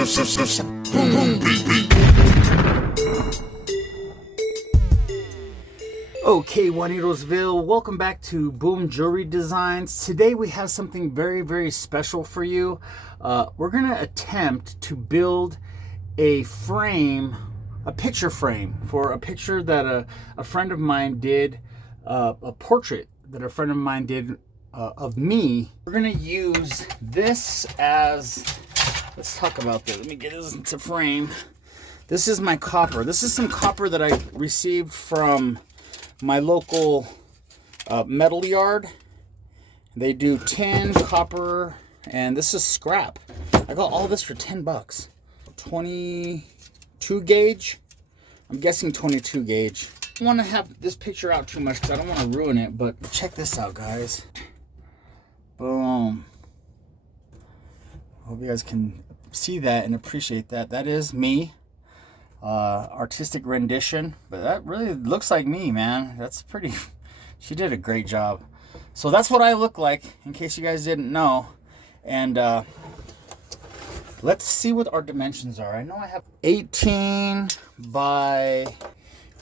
Okay, Juanitosville, welcome back to Boom Jewelry Designs. Today we have something very, very special for you. We're going to attempt to build a frame, a picture frame for a picture that a friend of mine did, a portrait that a friend of mine did of me. We're going to use this as, let's talk about this. Let me get this into frame. This is my copper. This is some copper that I received from my local metal yard. They do tin, copper, and this is scrap. I got all this for 10 bucks. 22 gauge. I'm guessing 22 gauge. I don't want to have this picture out too much because I don't want to ruin it, but check this out, guys. Boom. Hope you guys can see that and appreciate that. That is me. Artistic rendition, but that really looks like me, man. That's pretty. She did a great job. So that's what I look like, in case you guys didn't know. And let's see what our dimensions are. I know I have 18 by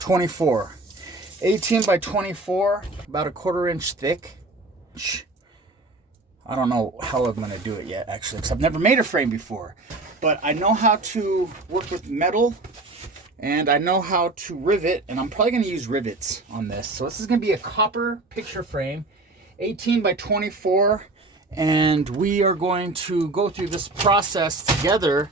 24. 18 by 24, about a 1/4 inch thick. I don't know how I'm going to do it yet, actually, because I've never made a frame before. But I know how to work with metal, and I know how to rivet, and I'm probably going to use rivets on this. So this is going to be a copper picture frame, 18 by 24, and we are going to go through this process together.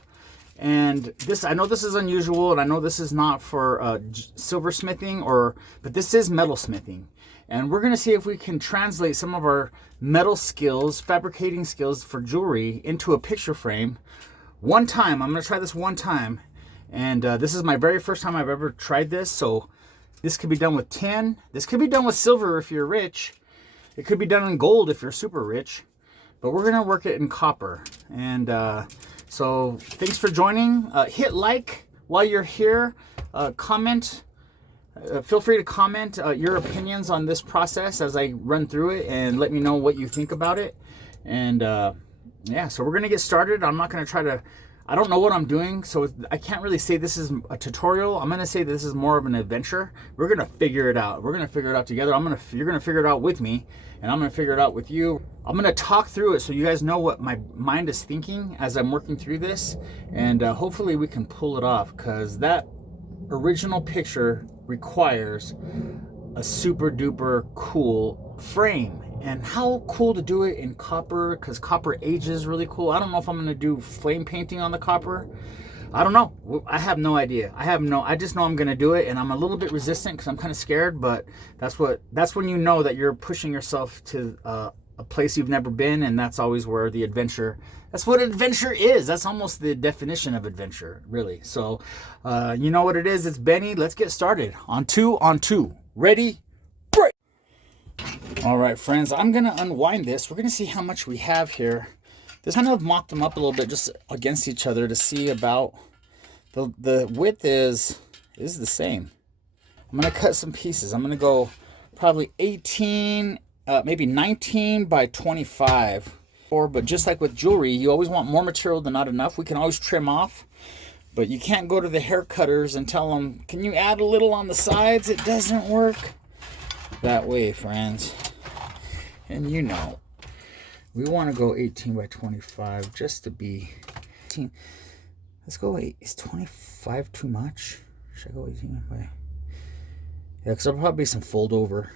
And this, I know this is unusual, and I know this is not for silversmithing, but this is metalsmithing. And we're going to see if we can translate some of our metal skills, fabricating skills for jewelry into a picture frame. One time, I'm going to try this one time, and this is my very first time I've ever tried this. So this could be done with tin, this could be done with silver if you're rich, it could be done in gold if you're super rich, but we're going to work it in copper. And so thanks for joining. Hit like while you're here, comment, feel free to comment your opinions on this process as I run through it, and let me know what you think about it. And yeah, so we're going to get started. I'm not going to try to, I don't know what I'm doing, so I can't really say this is a tutorial. I'm going to say this is more of an adventure. We're going to figure it out. We're going to figure it out together. You're going to figure it out with me, and I'm going to figure it out with you. I'm going to talk through it so you guys know what my mind is thinking as I'm working through this, and hopefully we can pull it off, because that original picture requires a super duper cool frame. And how cool to do it in copper, because copper ages really cool. I don't know if I'm going to do flame painting on the copper. I don't know. I have no idea. I just know I'm going to do it, and I'm a little bit resistant because I'm kind of scared, but that's when you know that you're pushing yourself to a place you've never been, and that's always where the adventure, that's what adventure is. That's almost the definition of adventure, really. So you know what it is. It's Benny. Let's get started. On two. Ready? Break. All right, friends, I'm going to unwind this. We're going to see how much we have here. This kind of mocked them up a little bit just against each other to see about the width is the same. I'm going to cut some pieces. I'm going to go probably 18, maybe 19 by 25. But just like with jewelry, you always want more material than not enough. We can always trim off, but you can't go to the hair cutters and tell them, can you add a little on the sides? It doesn't work that way, friends. And you know, we want to go 18 by 25 just to be 18. Let's go 8. Is 25 too much? Should I go 18 by? Yeah, because there'll probably be some fold over.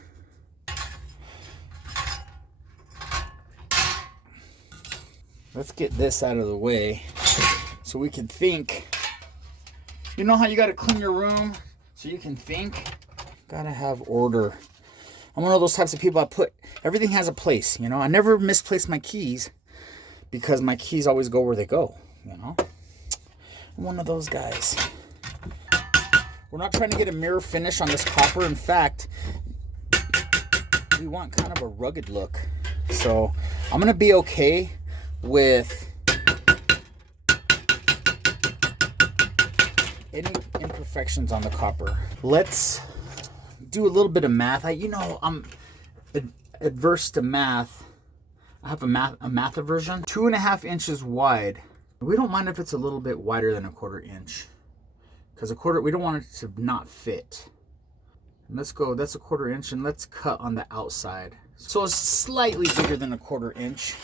Let's get this out of the way so we can think. You know how you got to clean your room so you can think? Gotta have order. I'm one of those types of people. Everything has a place, you know. I never misplace my keys because my keys always go where they go, you know. I'm one of those guys. We're not trying to get a mirror finish on this copper. In fact, we want kind of a rugged look. So I'm going to be okay with any imperfections on the copper. Let's do a little bit of math. I'm adverse to math. I have a math aversion. 2.5 inches wide We don't mind if it's a little bit wider than a 1/4 inch, because we don't want it to not fit. And let's go, that's a 1/4 inch, and let's cut on the outside. So it's slightly bigger than a 1/4 inch.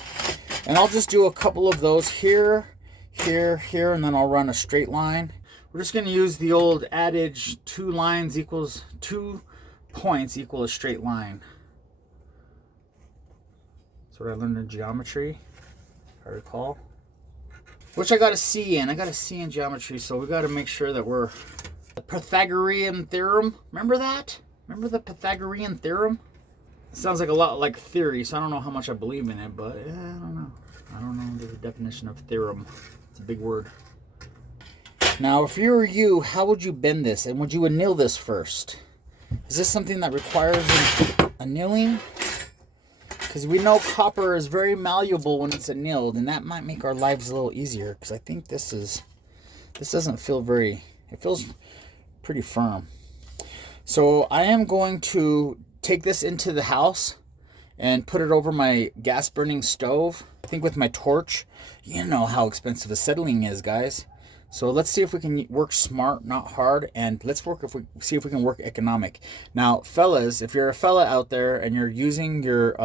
And I'll just do a couple of those here, here, here, and then I'll run a straight line. We're just gonna use the old adage, 2 points equal a straight line. That's what I learned in geometry, if I recall. Which I got a C in. I got a C in geometry, so we got to make sure that we're... The Pythagorean theorem. Remember that? Remember the Pythagorean theorem? It sounds like a lot like theory, so I don't know how much I believe in it, but I don't know. I don't know the definition of theorem. It's a big word. Now, if you were you, how would you bend this? And would you anneal this first? Is this something that requires annealing? Because we know copper is very malleable when it's annealed, and that might make our lives a little easier, because I think this doesn't feel very, it feels pretty firm. So I am going to take this into the house and put it over my gas burning stove. I think with my torch. You know how expensive acetylene is, guys. So let's see if we can work smart, not hard, and let's see if we can work economic. Now, fellas, if you're a fella out there and you're using your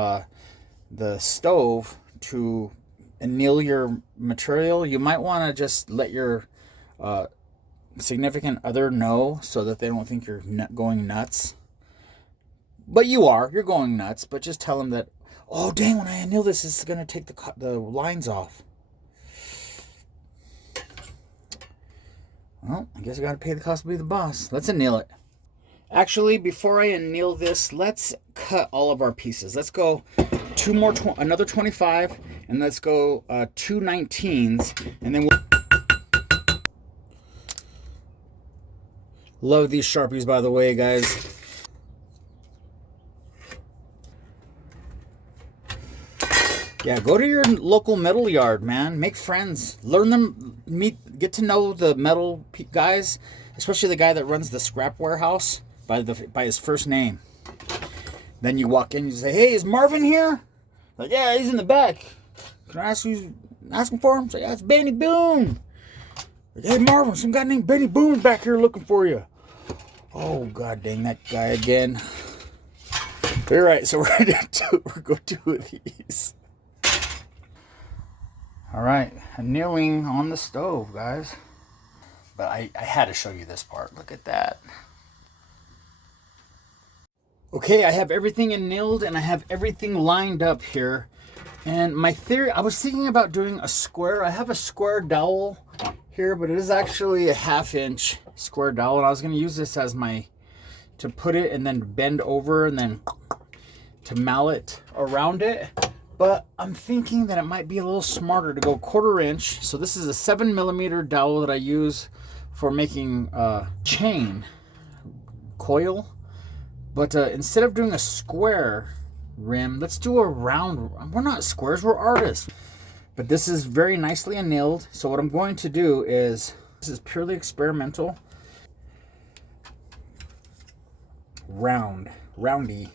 the stove to anneal your material, you might want to just let your significant other know, so that they don't think you're going nuts. But you're going nuts. But just tell them that, oh dang, when I anneal this, it's gonna take the lines off. Well, I guess I gotta pay the cost to be the boss. Let's anneal it. Actually, before I anneal this, let's cut all of our pieces. Let's go another 25, and let's go 2 19s, and then love these Sharpies, by the way, guys. Yeah, go to your local metal yard, man. Make friends. Learn them. Get to know the metal guys, especially the guy that runs the scrap warehouse by his first name. Then you walk in, you say, "Hey, is Marvin here?" Like, "Yeah, he's in the back. Can I ask who's asking for him?" Say, "Yeah, it's Benny Boone." Like, "Hey, Marvin, some guy named Benny Boone back here looking for you." Oh, god dang, that guy again. All right, so we're going to go 2 of these. All right, annealing on the stove, guys. But I had to show you this part. Look at that. Okay, I have everything annealed and I have everything lined up here. And my theory, I was thinking about doing a square. I have a square dowel here, but it is actually a 1/2 inch square dowel. And I was going to use this as to put it and then bend over and then to mallet around it. But I'm thinking that it might be a little smarter to go 1/4 inch. So this is a 7mm dowel that I use for making chain coil. But instead of doing a square rim, let's do a round. We're not squares, we're artists. But this is very nicely annealed. So what I'm going to do is, this is purely experimental. Roundy.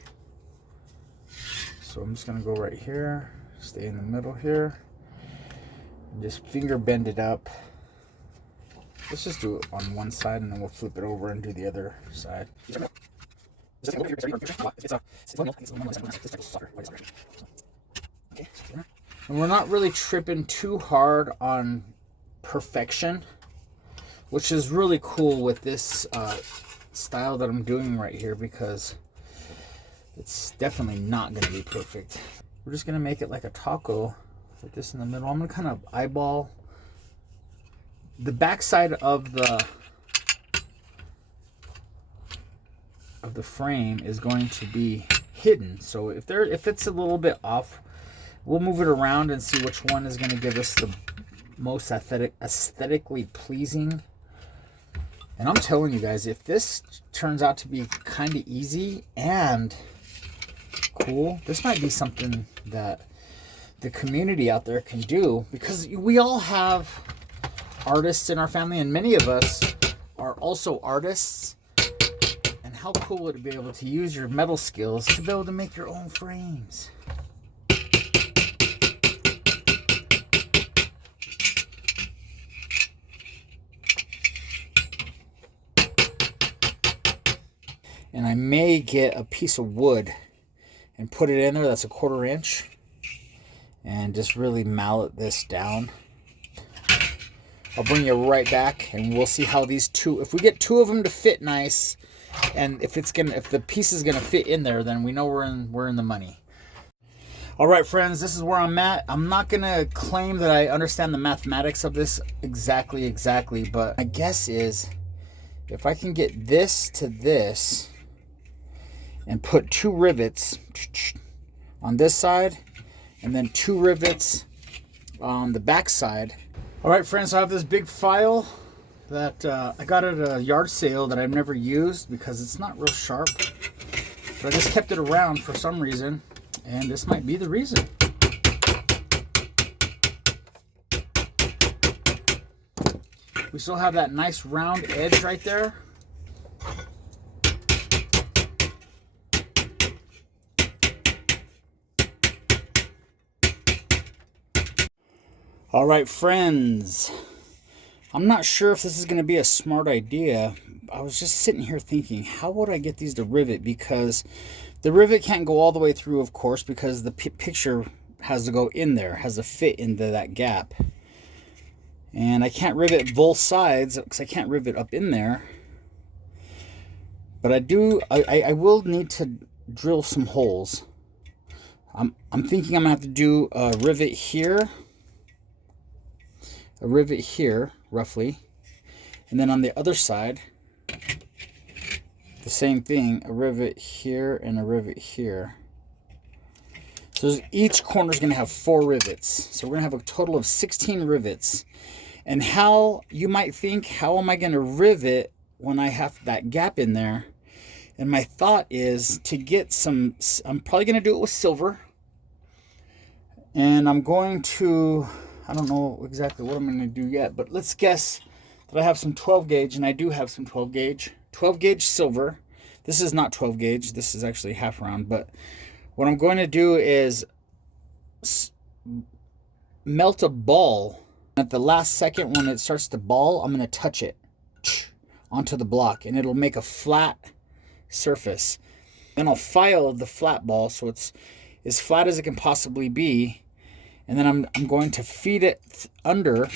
So I'm just going to go right here, stay in the middle here, and just finger bend it up. Let's just do it on one side, and then we'll flip it over and do the other side. And we're not really tripping too hard on perfection, which is really cool with this style that I'm doing right here, because it's definitely not going to be perfect. We're just going to make it like a taco, with this in the middle. I'm going to kind of eyeball the backside of the frame is going to be hidden. So if it's a little bit off, we'll move it around and see which one is going to give us the most aesthetically pleasing. And I'm telling you guys, if this turns out to be kind of easy and cool, this might be something that the community out there can do, because we all have artists in our family, and many of us are also artists. And how cool would it be able to use your metal skills to be able to make your own frames? may get a piece of wood and put it in there that's a 1/4 inch and just really mallet this down. I'll bring you right back and we'll see how these two, if we get 2 of them to fit nice, and if the piece is gonna fit in there, then we know we're in the money. All right, friends, this is where I'm at. I'm not gonna claim that I understand the mathematics of this exactly, but my guess is if I can get this to this and put 2 rivets on this side and then 2 rivets on the back side. All right, friends, so I have this big file that I got at a yard sale that I've never used because it's not real sharp, but I just kept it around for some reason, and this might be the reason. We still have that nice round edge right there. All right, friends, I'm not sure if this is going to be a smart idea. I was just sitting here thinking, how would I get these to rivet? Because the rivet can't go all the way through, of course, because the picture has to go in there, has to fit into that gap. And I can't rivet both sides because I can't rivet up in there. But I will need to drill some holes. I'm thinking I'm going to have to do a rivet here. A rivet here, roughly, and then on the other side, the same thing, a rivet here and a rivet here. So each corner is going to have 4 rivets. So we're going to have a total of 16 rivets. And how, you might think, how am I going to rivet when I have that gap in there? And my thought is to get some, I'm probably going to do it with silver. And I'm going to, I don't know exactly what I'm going to do yet, but let's guess that I have some 12 gauge, and I do have some 12 gauge. 12 gauge silver. This is not 12 gauge. This is actually half round, but what I'm going to do is melt a ball. At the last second when it starts to ball, I'm going to touch it onto the block, and it'll make a flat surface. Then I'll file the flat ball so it's as flat as it can possibly be. And then I'm going to feed it under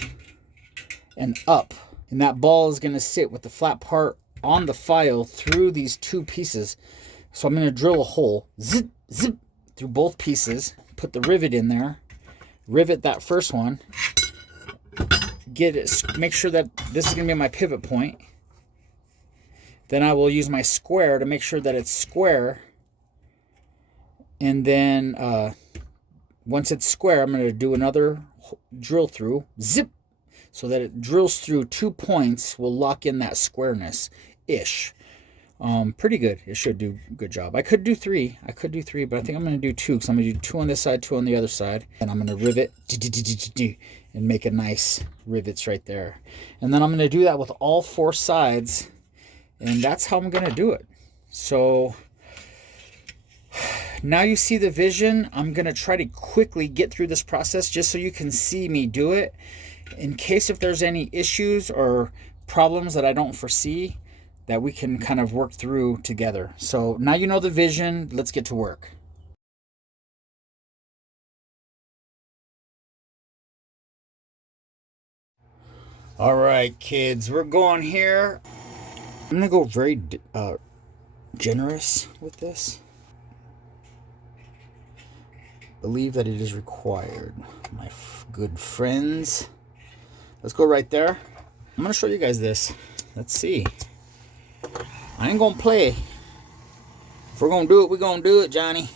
and up. And that ball is going to sit with the flat part on the file through these 2 pieces. So I'm going to drill a hole, zip, zip, through both pieces. Put the rivet in there. Rivet that first one. Get it. Make sure that this is going to be my pivot point. Then I will use my square to make sure that it's square. And then once it's square, I'm going to do another drill through, zip, so that it drills through 2 points. Will lock in that squareness-ish. Pretty good. It should do a good job. I could do 3. But I think I'm going to do 2 because I'm going to do 2 on this side, 2 on the other side. And I'm going to rivet and make a nice rivets right there. And then I'm going to do that with all 4 sides. And that's how I'm going to do it. So now you see the vision. I'm going to try to quickly get through this process just so you can see me do it. In case if there's any issues or problems that I don't foresee, that we can kind of work through together. So now you know the vision. Let's get to work. All right, kids, we're going here. I'm going to go very generous with this. Believe that it is required, my good friends. Let's go right there. I'm going to show you guys this. Let's see. I ain't going to play. If we're going to do it, we're going to do it, Johnny.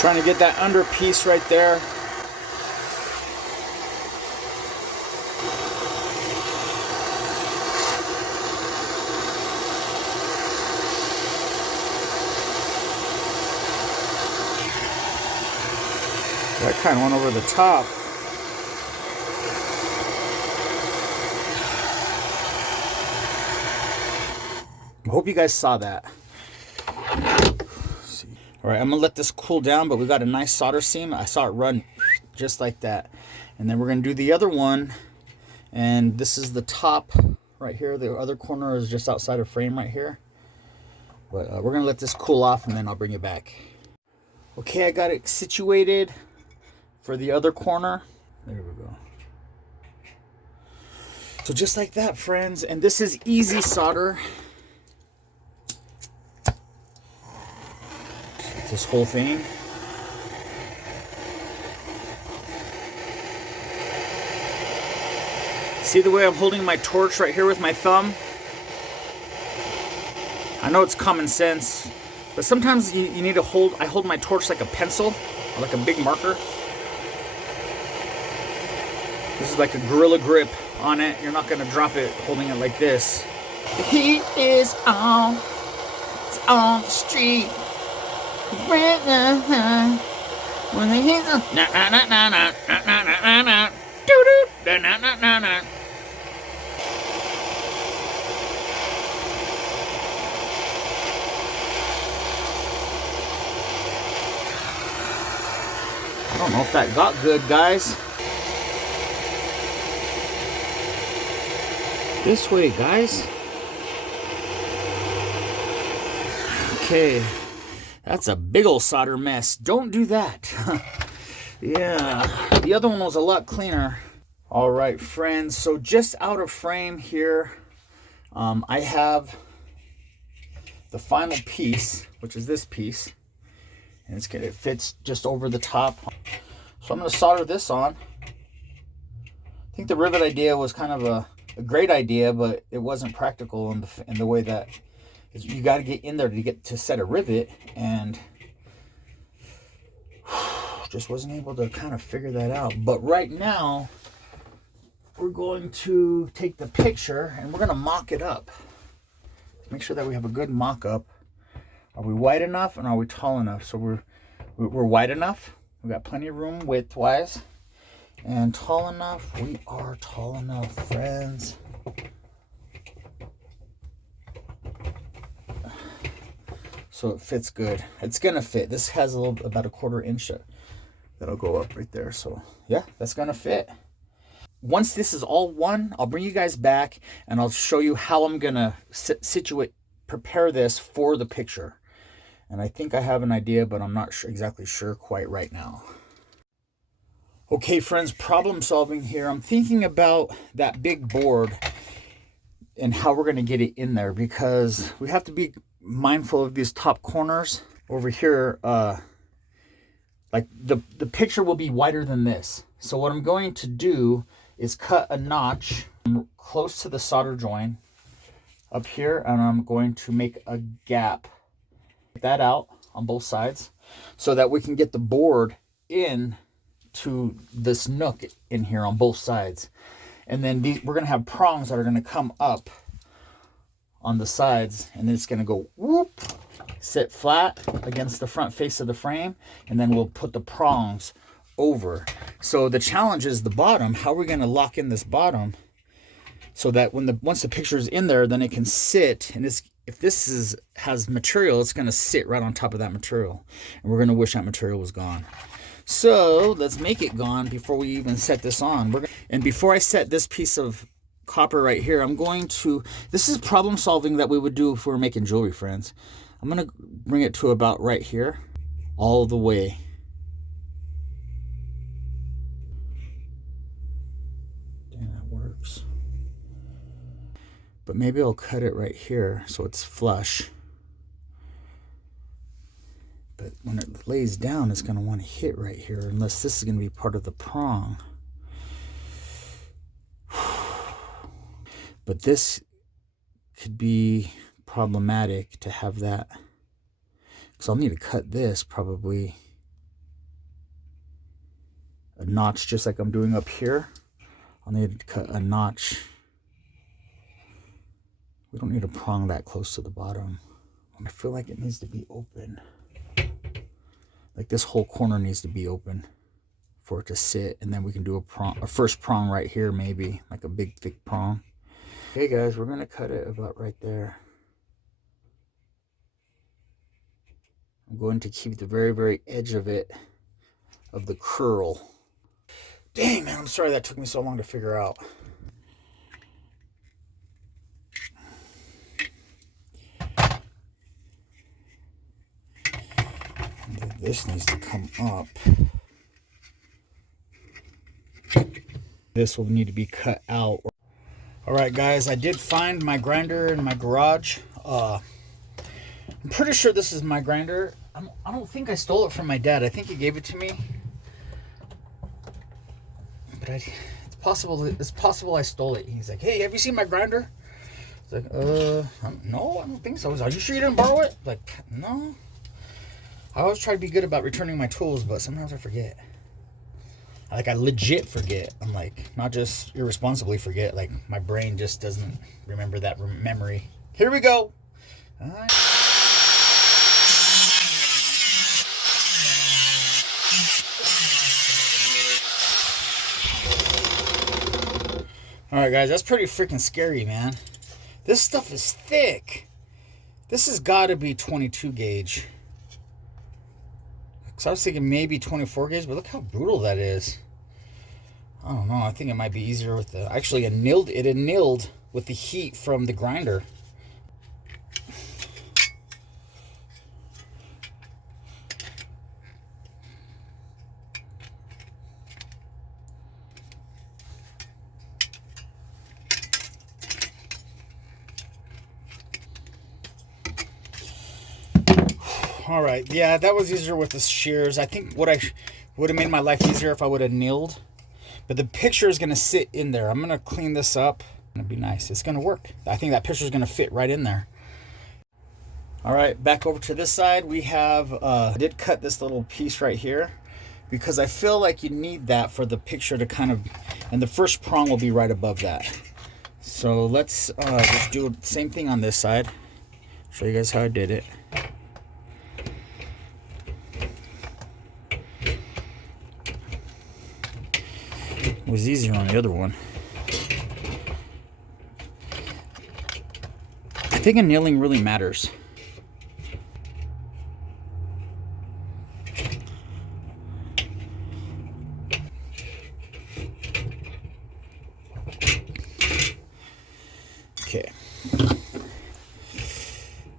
Trying to get that under piece right there. That kind of went over the top. I hope you guys saw that. All right, I'm gonna let this cool down, but we got a nice solder seam. I saw it run just like that. And then we're gonna do the other one. And this is the top right here. The other corner is just outside of frame right here. But we're gonna let this cool off and then I'll bring it back. Okay, I got it situated for the other corner. There we go. So just like that, friends. And this is easy solder. This whole thing. See the way I'm holding my torch right here with my thumb? I know it's common sense, but sometimes you need to hold, I hold my torch like a pencil, or like a big marker. This is like a gorilla grip on it. You're not gonna drop it holding it like this. The heat is on, it's on the street. When the heat's on, na na na na na na na na na, doo doo, na na na na. I don't know if that got good, guys. This way, guys. Okay. That's a big old solder mess. Don't do that. Yeah. The other one was a lot cleaner. All right, friends. So just out of frame here, I have the final piece, which is this piece. And it fits just over the top. So I'm going to solder this on. I think the rivet idea was kind of a great idea, but it wasn't practical in the way that you got to get in there to get to set a rivet, and just wasn't able to kind of figure that out. But right now, we're going to take the picture and we're going to mock it up. Make sure that we have a good mock-up. Are we wide enough and are we tall enough? So we're wide enough. We've got plenty of room width-wise. And tall enough. We are tall enough, friends. So it fits good. It's going to fit. This has about a 1/4 inch that'll go up right there. So yeah, that's going to fit. Once this is all one, I'll bring you guys back and I'll show you how I'm going to prepare this for the picture. And I think I have an idea, but I'm not exactly sure quite right now. Okay, friends, problem solving here. I'm thinking about that big board and how we're going to get it in there, because we have to be mindful of these top corners over here. Like the picture will be wider than this. So what I'm going to do is cut a notch close to the solder joint up here, and I'm going to make a gap. Take that out on both sides so that we can get the board in to this nook in here on both sides. And then we're going to have prongs that are going to come up on the sides, and then it's going to go whoop, sit flat against the front face of the frame, and then we'll put the prongs over. So the challenge is the bottom. How are we going to lock in this bottom so that once the picture is in there, then it can sit, and if this has material, it's going to sit right on top of that material, and we're going to wish that material was gone. So let's make it gone before we even set this on. And before I set this piece of copper right here, this is problem solving that we would do if we were making jewelry, friends. I'm going to bring it to about right here, all the way. Damn, that works. But maybe I'll cut it right here so it's flush. But when it lays down, it's going to want to hit right here, unless this is going to be part of the prong. But this could be problematic to have that, because I'll need to cut this probably a notch, just like I'm doing up here. I'll need to cut a notch. We don't need a prong that close to the bottom. I feel like it needs to be open. Like this whole corner needs to be open for it to sit, and then we can do a first prong right here, maybe like a big thick prong. Okay guys, we're gonna cut it about right there. I'm going to keep the very, very edge of it, of the curl. Dang, man, I'm sorry that took me so long to figure out. This needs to come up. This will need to be cut out. All right, guys, I did find my grinder in my garage. I'm pretty sure this is my grinder. I don't think I stole it from my dad. I think he gave it to me. But it's possible I stole it. He's like, hey, have you seen my grinder? It's like, no, I don't think so. Are you sure you didn't borrow it? Like, no. I always try to be good about returning my tools, but sometimes I forget. Like, I legit forget. I'm like, not just irresponsibly forget. Like, my brain just doesn't remember that memory. Here we go. All right. All right, guys, that's pretty freaking scary, man. This stuff is thick. This has got to be 22 gauge. Because I was thinking maybe 24 gauge, but look how brutal that is. I don't know. I think it might be easier with the... Actually, it annealed with the heat from the grinder. All right, yeah, that was easier with the shears. I think would have made my life easier if I would have annealed. But the picture is going to sit in there. I'm going to clean this up. It's going to be nice. It's going to work. I think that picture is going to fit right in there. All right, back over to this side. We have, I did cut this little piece right here because I feel like you need that for the picture to kind of, and the first prong will be right above that. So let's just do the same thing on this side. Show you guys how I did it. It was easier on the other one. I think annealing really matters. Okay.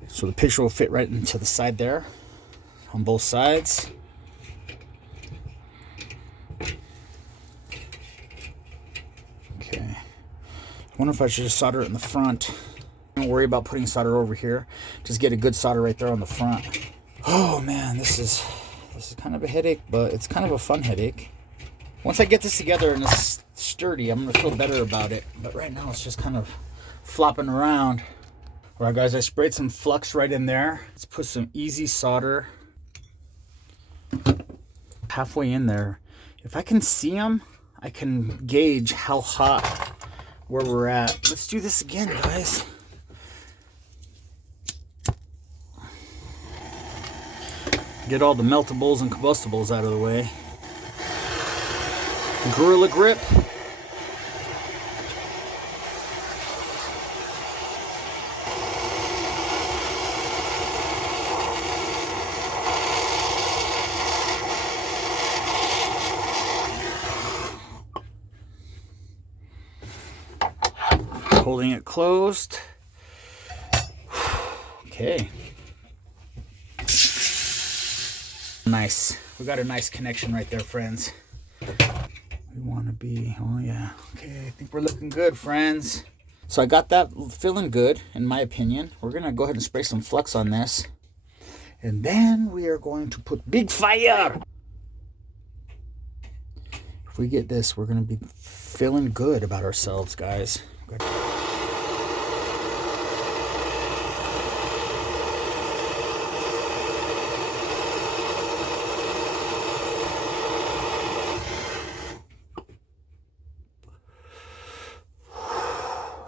So the picture will fit right into the side there on both sides. I wonder if I should just solder it in the front. Don't worry about putting solder over here. Just get a good solder right there on the front. Oh man, this is kind of a headache, but it's kind of a fun headache. Once I get this together and it's sturdy, I'm gonna feel better about it. But right now it's just kind of flopping around. All right, guys, I sprayed some flux right in there. Let's put some easy solder halfway in there. If I can see them, I can gauge how hot where we're at. Let's do this again, guys. Get all the meltables and combustibles out of the way. Gorilla grip. Holding it closed. Okay. Nice. We got a nice connection right there, friends. We want to be, oh yeah. Okay, I think we're looking good, friends. So I got that feeling good, in my opinion. We're going to go ahead and spray some flux on this. And then we are going to put big fire. If we get this, we're going to be feeling good about ourselves, guys. Good.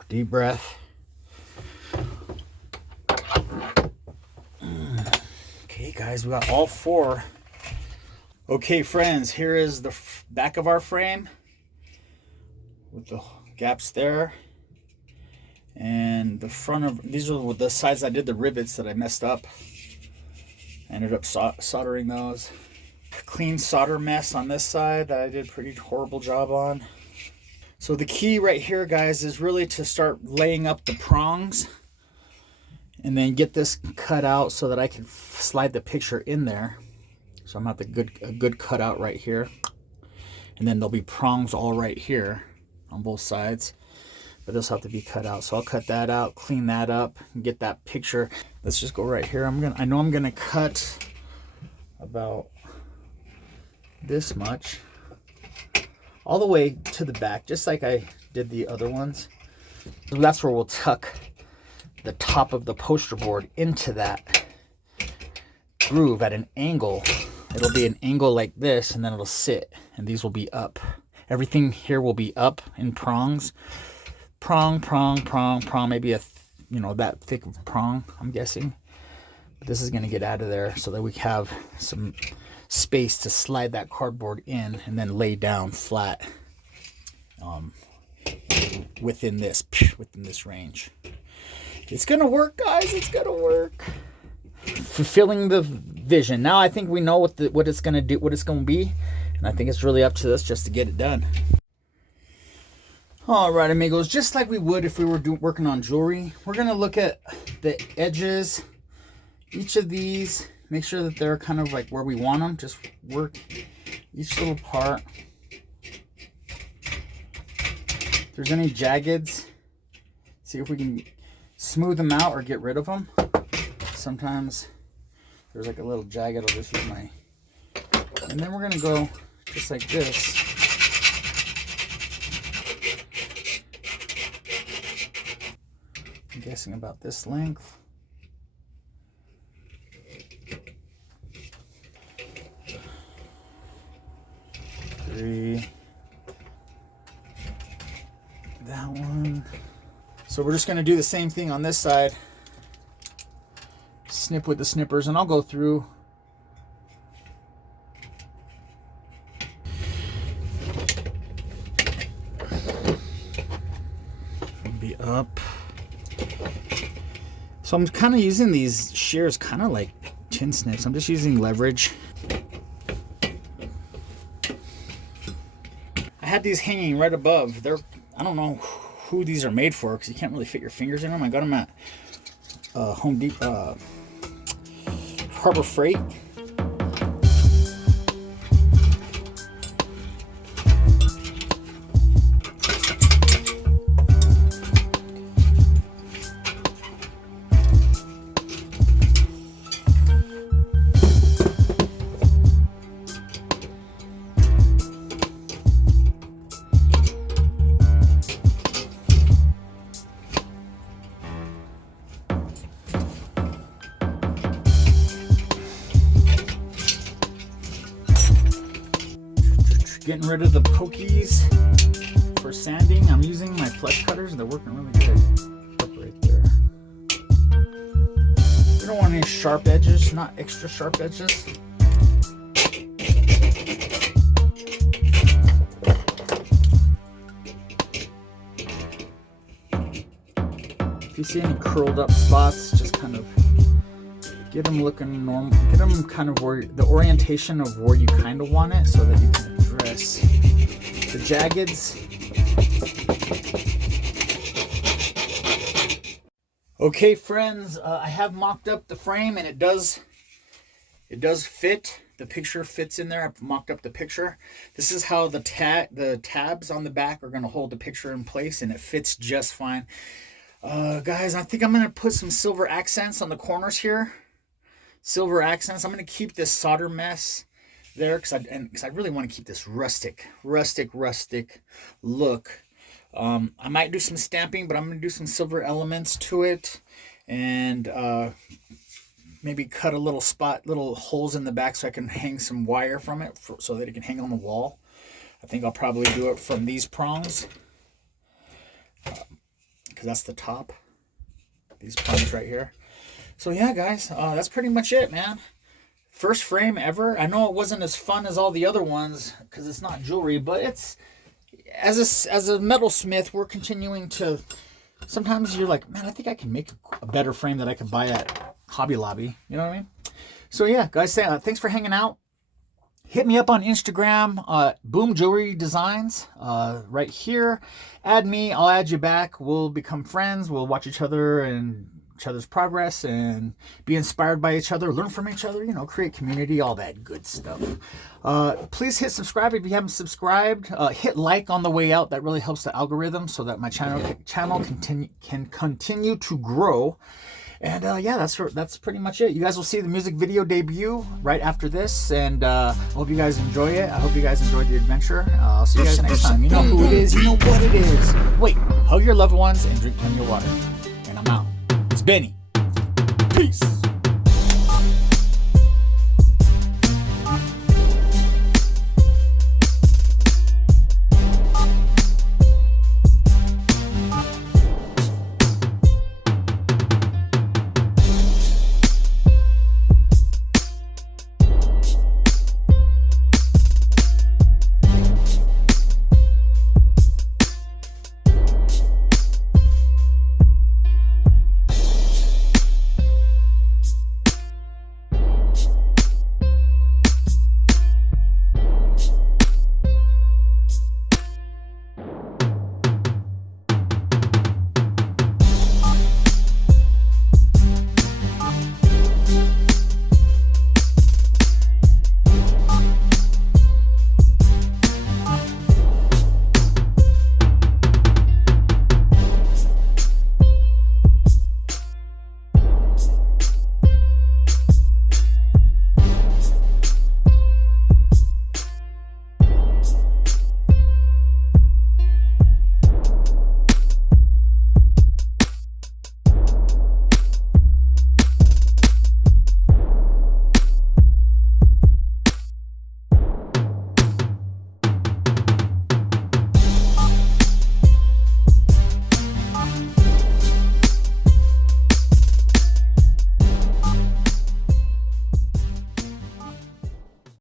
Deep breath. Okay, guys, we got all four. Okay, friends, here is the back of our frame with the gaps there. And the front of, these are the sides I did the rivets that I messed up. I ended up soldering those. Clean solder mess on this side that I did a pretty horrible job on. So the key right here, guys, is really to start laying up the prongs and then get this cut out so that I can slide the picture in there. So I'm at a good cutout right here. And then there'll be prongs all right here on both sides. But those have to be cut out. So I'll cut that out, clean that up, and get that picture. Let's just go right here. I know I'm gonna cut about this much all the way to the back, just like I did the other ones. So that's where we'll tuck the top of the poster board into that groove at an angle. It'll be an angle like this, and then it'll sit, and these will be up. Everything here will be up in prongs. Prong, maybe that thick of prong, I'm guessing. But this is gonna get out of there so that we have some space to slide that cardboard in and then lay down flat within this range. It's gonna work, guys. It's gonna work. Fulfilling the vision. Now I think we know what it's gonna do, what it's gonna be, and I think it's really up to us just to get it done. All right, amigos, just like we would if we were working on jewelry, we're gonna look at the edges, each of these, make sure that they're kind of like where we want them. Just work each little part. If there's any jaggeds, see if we can smooth them out or get rid of them. Sometimes there's like a little jagged. I'll just use my, and then we're gonna go just like this. I'm guessing about this length. Three. That one. So we're just going to do the same thing on this side. Snip with the snippers, and I'll go through. Be up. So I'm kind of using these shears kind of like chin snips. I'm just using leverage. I had these hanging right above. I don't know who these are made for because you can't really fit your fingers in them. I got them at Home Depot, Harbor Freight. Getting rid of the pokies for sanding. I'm using my flex cutters and they're working really good. Up right there. We don't want any sharp edges, not extra sharp edges. If you see any curled up spots, just kind of get them looking normal. Get them kind of where the orientation of where you kind of want it so that you can address the jaggeds. Okay, friends, I have mocked up the frame and it does fit. The picture fits in there. I've mocked up the picture. This is how the tabs on the back are going to hold the picture in place, and it fits just fine. Guys, I think I'm going to put some silver accents on the corners here. Silver accents. I'm going to keep this solder mess there because I really want to keep this rustic look. I might do some stamping, but I'm going to do some silver elements to it, and maybe cut a little holes in the back so I can hang some wire from it so that it can hang on the wall. I think I'll probably do it from these prongs because that's the top. These prongs right here. So yeah, guys, that's pretty much it, man. First frame ever. I know it wasn't as fun as all the other ones because it's not jewelry, but it's as a metalsmith, we're continuing to. Sometimes you're like, man, I think I can make a better frame that I can buy at Hobby Lobby. You know what I mean? So yeah, guys, thanks for hanging out. Hit me up on Instagram, boomjewrydesigns, right here. Add me, I'll add you back. We'll become friends. We'll watch each other and each other's progress and be inspired by each other, learn from each other, create community, all that good stuff. Please hit subscribe if you haven't subscribed. Hit like on the way out. That really helps the algorithm so that my channel can continue to grow. And yeah, that's pretty much it. You guys will see the music video debut right after this, and I hope you guys enjoy it. I hope you guys enjoyed the adventure. I'll see you guys next time. You know who it is. You know what it is. Wait, hug your loved ones and drink plenty of water. And I'm out. It's Benny. Peace.